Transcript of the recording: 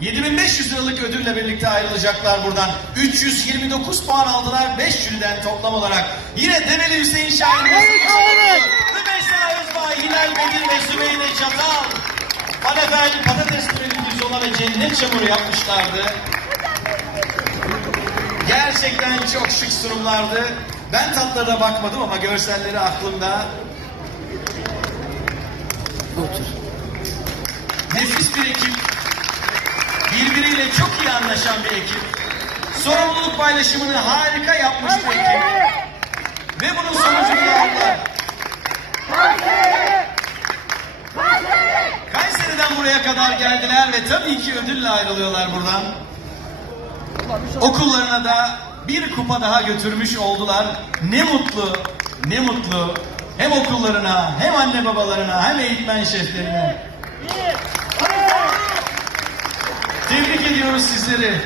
7500 liralık ödülle birlikte ayrılacaklar buradan. 329 puan aldılar 5 jüriden toplam olarak. Yine Develi Hüseyin Şahin ve Rümeysa Özbay, Hilal Bedir ve Zübeyde Çatal. Falafel, patates püreli pirzola ve cennet çamuru yapmışlardı. Gerçekten çok şık sunumlardı. Ben tatlarına bakmadım ama görselleri aklımda. Nefis bir ekip. Birbiriyle çok iyi anlaşan bir ekip. Sorumluluk paylaşımını harika yapmış bir ekip. Ve bunun sonucunu aldılar. Kayseri'den buraya kadar geldiler ve tabii ki ödülle ayrılıyorlar buradan. Okullarına da bir kupa daha götürmüş oldular. Ne mutlu, ne mutlu. Hem okullarına, hem anne babalarına, hem eğitmen şeflerine. Tebrik ediyoruz sizleri.